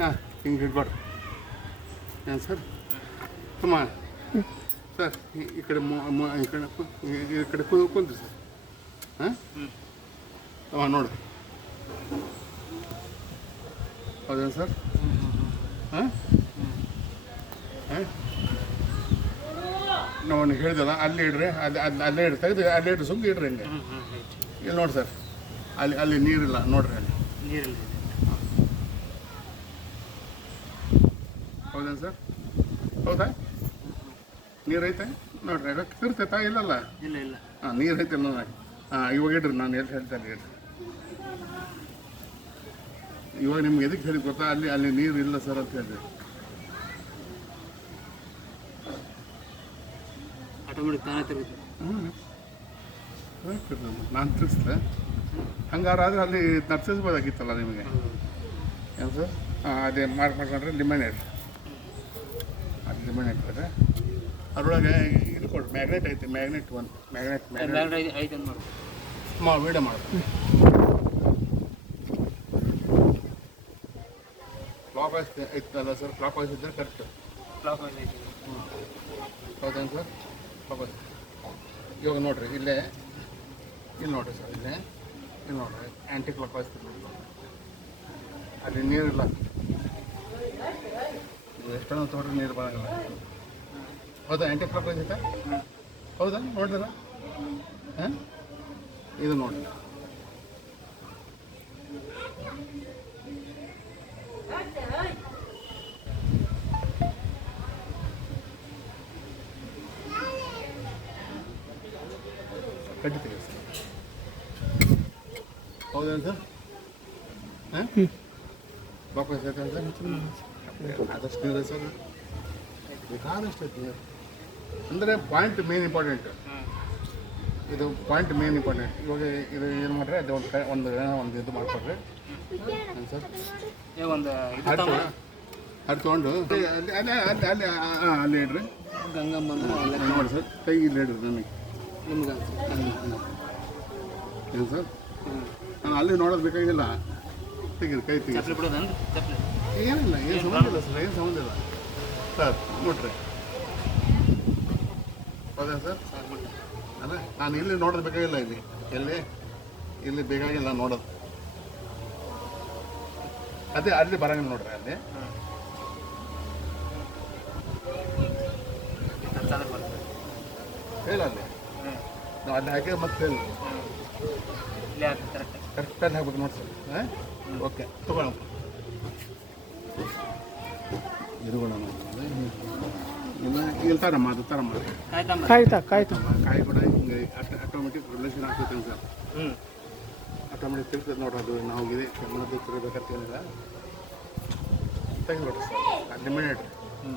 ಹಾಂ ಹಿಂಗೆ ಹಿಡ್ಬಾರ್ದು ಏನು ಸರ್? ಅಮ್ಮ ಸರ್ ಈ- ಕಡೆ ಈ ಕಡೆ ಈ- ಕಡೆ ಕು ಕುಂತ್ರಿ ಸರ್. ಹಾಂ? ಹಾಂ ನೋಡಿರಿ. ಹೌದೇನು ಸರ್? ಹಾಂ? ಹಾಂ? ನಾವು ಹೇಳ್ದಲ್ಲ ಅಲ್ಲಿ ಇಡ್ರಿ ಅಲ್ಲಿ ಅಲ್ಲಿ ಅಲ್ಲೇ ಇಡ್ರಿ ತೆಗೆದು ಅಲ್ಲೇ ಇಡ್ರಿ ಸುಮ್ಮನೆ ಇಡ್ರಿ ಹಂಗೆ. ಇಲ್ಲಿ ನೋಡಿ ಸರ್. ಅಲ್ಲಿ ಅಲ್ಲಿ ನೀರಿಲ್ಲ ನೋಡ್ರಿ ಅಲ್ಲಿ. ನೀರಿಲ್ಲ. ಹೌದೇನು ಸರ್? ಹೌದಾ? ನೀರು ಐತೆ? ನೋಡ್ರಿ ಆಗ ಇರ್ತೈತಾ? ಇಲ್ಲಲ್ಲ? ಇಲ್ಲ ಇಲ್ಲ. ಹಾಂ ನೀರು ಐತೆ ಇಲ್ಲ ಹಾಂ ಇವಾಗ ಇಡ್ರಿ ನಾನು ಎಲ್ಲಿ ಹೇಳ್ತೇನೆ ಇಡ್ರಿ. ಇವಾಗ ನಿಮ್ಗೆ ಎದಕ್ಕೆ ಹೇಳಿ ಗೊತ್ತಾ? ಅಲ್ಲಿ ಅಲ್ಲಿ ನೀರು ಇಲ್ಲ ಸರ್ ಅಂತ ಹೇಳಿ ಆಟೋಮೆಟಿಕ್ ತಾನೇ ತಿರುಗುತ್ತೆ. ಹ್ಞೂ ನಾನು ತಿಳಿಸ್ದೆ. ಹಂಗಾರಾದ್ರೆ ಅಲ್ಲಿ ನರ್ಸಿಸ್ಬೋದಾಗಿತ್ತಲ್ಲ ನಿಮಗೆ? ಏನು ಸರ್? ಹಾಂ ಅದೇ ಮಾಡ್ಕೊಂಡ್ರೆ ಲಿಮಿನೇಟ್ ಅದು ಲಿಮಿನೇಟ್ ಇದೆ ಅದರೊಳಗೆ ಇದು ಕೊಡಿ ಮ್ಯಾಗ್ನೆಟ್ ಐತಿ ಮ್ಯಾಗ್ನೆಟ್ ಒನ್ ಮ್ಯಾಗ್ನೆಟ್ ಮ್ಯಾಗ್ನೆಟ್ ಐತೆ ಮಾಡಿ ಮಾ ವೀಡಿಯೋ ಮಾಡು ಕ್ಲಾಕ್ ವೈಸ್ ಐತಲ್ಲ ಸರ್ ಕ್ಲಾಕ್ ವೈಸ್ ಇದ್ದರೆ ಕರೆಕ್ಟ್ ಕ್ಲಾಕ್ ವೈಸ್ ಹ್ಞೂ ಹೌದೇನು ಸರ್ ಕ್ಲಾಕ್ ವೈಸ್ ಇವಾಗ ನೋಡಿರಿ ಇಲ್ಲೇ ಇಲ್ಲಿ ನೋಡಿರಿ ಸರ್ ಇಲ್ಲೇ ಇಲ್ಲಿ ನೋಡಿರಿ. ಆ್ಯಂಟಿ ಕ್ಲಾಕ್ ವೈಸ್ ಅಲ್ಲಿ ನೀರಿಲ್ಲ. ಎಷ್ಟೊಂದು ತೋಟ್ರಿ ನೀರು ಬರೋಂಗಿಲ್ಲ ಹೌದಾ ಆ್ಯಂಟಿ ಕ್ಲಾಕ್ ವೈಸ್ ಐತೆ ಹೌದಾ ನೋಡಿದ್ರ? ಹಾಂ? ಇದು ನೋಡಿ. ಕಡ್ಡಿ ತೆಗಿ ಸರ್ ಹೌದೇನು ಸರ್ ಹಾಂ ಬಾಪಸ್ ಐತೆ ಸರ್ ಆದಷ್ಟು ನೀರು ಸರ್ ಬೇಕಾದಷ್ಟು ಐತಿ ನೀರು ಅಂದರೆ ಪಾಯಿಂಟ್ ಮೇನ್ ಇಂಪಾರ್ಟೆಂಟ್ ಇದು ಪಾಯಿಂಟ್ ಮೇನ್ ಇಂಪಾರ್ಟೆಂಟ್ ಇವಾಗ ಇದು ಏನು ಮಾಡ್ರೆ ಅದು ಒಂದು ಒಂದು ಒಂದು ಇದು ಮಾಡ್ಕೊಡ್ರಿ. ಏನು ಸರ್. ಒಂದು ಹತ್ತು ತಗೊಂಡು. ಅಲ್ಲಿ ಅಲ್ಲಿ ಅಲ್ಲಿ ಅಲ್ಲಿ ಅಲ್ಲಿ ಇಡ್ರಿ. ಗಂಗಮ್ಮ ನೋಡಿ ಸರ್. ಕೈ ಇಲ್ಲಿ ಇಡ್ರಿ ನನಗೆ ನಿಮ್ಗೆ ಏನು ಸರ್? ಹ್ಞೂ ನಾನು ಅಲ್ಲಿ ನೋಡೋದು ಬೇಕಾಗಿಲ್ಲ. ತೆಗೀರಿ ಕೈ ತೆಗೀರಿ. ಚಪ್ಪಲಿ. ಏನಿಲ್ಲ ಏನು ಸಂಬಂಧ ಇಲ್ಲ ಸರ್ ಏನು ಸಂಬಂಧ ಇಲ್ಲ. ಸರ್ ನೋಡ್ರಿ. ಹೌದಾ ಸರ್ ಅಲ್ಲ ನಾನು ಇಲ್ಲಿ ನೋಡೋದು ಬೇಕಾಗಿಲ್ಲ ಇಲ್ಲಿ. ಎಲ್ಲಿ? ಇಲ್ಲಿ ಬೇಕಾಗಿಲ್ಲ ನೋಡೋದು. ಅದೇ ಅಲ್ಲಿ ಬರಂಗಿಲ್ಲ ನೋಡ್ರಿ ಅಲ್ಲಿ. ಹೇಳ ಅಲ್ಲಿ. ನಾವು ಅಲ್ಲಿ ಹಾಕಿ ಮತ್ತೆ ಕರೆಕ್ಟ್ ಕರೆಕ್ಟಾಗಿ ಹಾಕ್ಬೇಕು ನೋಡಿ ಸರ್. ಹಾಂ? ಓಕೆ ತಗೊಳ. ಇರುಗೋಣ ಇನ್ನು ಇಲ್ಲಿ ತರಮ್ಮ ಅದು ತರಮ್ಮ ಕಾಯ್ತಾ ಕಾಯ್ತಾ. ಕಾಯಿ ಕೂಡ ಹಿಂಗೆ ಆಟೋಮೆಟಿಕ್ ರಿಲೇಷನ್ ಆಗ್ತೈತೆ ಸರ್ ಹ್ಞೂ ಆಟೋಮೆಟಿಕ್ ತಿಳ್ತದೆ ನೋಡ್ರಿ ಅದು ನಾವು ಇದೆ ಕೆಮ್ಮನದ್ದು ತಿರ್ಬೇಕಂತ ಏನಿಲ್ಲ ತೆಗೆದು ನೋಡ್ರಿ ಸರ್ ಲಿಮಿಟೆಡ್ ಹ್ಞೂ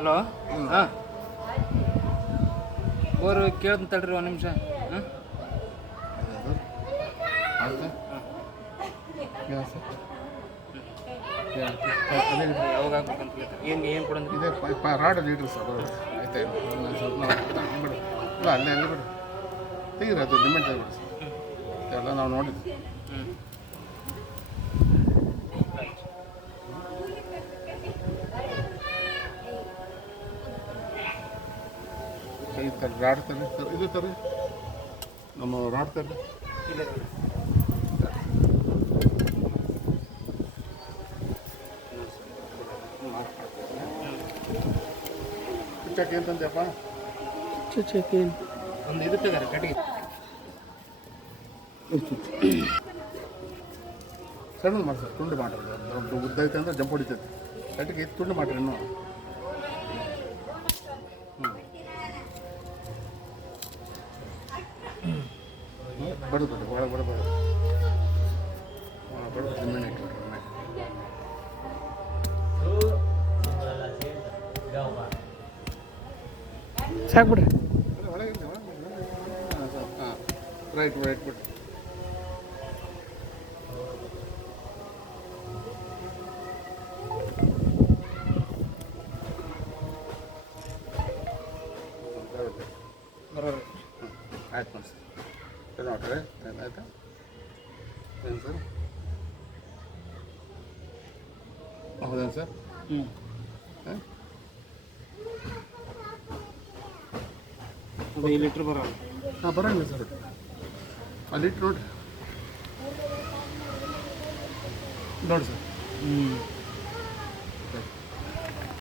ಹಲೋ? ಹಾಂ. ಬೋರು ಕೇಳ್ದು ತಡ್ರಿ ಒಂದು ನಿಮಿಷ. ಹಾಂ? ಯಾವಾಗ ಹಾಕ್ಬೇಕಂತ ಏನು ಏನು ಕೊಡಂದ್ರಿ ಇದೆ ರಾಡ್ ಲೀಟ್ರ್ ಸರ್ ಆಯ್ತಾ ಸ್ವಲ್ಪ ಅಲ್ಲೇ ಅಲ್ಲೇ ಬಿಡು ತೆಗೀರಿ ಅದು ಲಿಮಿಟ್ ತೆಗಿಬಿಡಿ ಸರ್ ಎಲ್ಲ ನಾವು ನೋಡಿದ್ವಿ ಹ್ಞೂ ರಾಡ್ ತರ ಇದು ತರಿ ನಮ್ಮ ರಾಡ್ ತರ. ಇಲ್ಲ ಪಿಚ್ಚಕ್ಕೆ ಏನು ತಂದೆಯಪ್ಪ ಒಂದು ಇದು ತೆಗಾರೆ ಕಟ್ಟಿಗೆ ಸಣ್ಣದು ಮಾಡಿ ಸರ್ ತುಂಡು ಮಾಡ್ರಿ ದೊಡ್ಡ ಉದ್ದ ಐತೆ ಅಂದ್ರೆ ಜಂಪ್ ಹೊಡಿತೈತೆ. ಕಟ್ಟಿಗೆ ಇದು ತುಂಡು ಮಾಡ್ರಿ ಇನ್ನೂ. ಒಳಗೆ ಇರ್ಲಿ, ಒಳಗೆ ಇರ್ಲಿ. ಹಾಂ ಸರ್ ಹಾಂ. ರೈಟ್ ರೈಟ್ ಬಿಡ್ರಿ ಬರೋರು ಆಯ್ತು ಮಾಡಿ ಸರ್ ನೋಡ್ರಿ ಆಯ್ತಾ ಏನು ಸರ್ ಹೌದೇನು ಸರ್ ಹ್ಞೂ ಹಾಂ ಅದು ಐದು ಲೀಟ್ರ್ ಬರೋಲ್ಲ ಹಾಂ ಬರೋಂಗಿಲ್ಲ ಸರ್ ಅಲ್ಲಿ ಇಟ್ಟು ನೋಡ್ರಿ ನೋಡಿ ಸರ್ ಹ್ಞೂ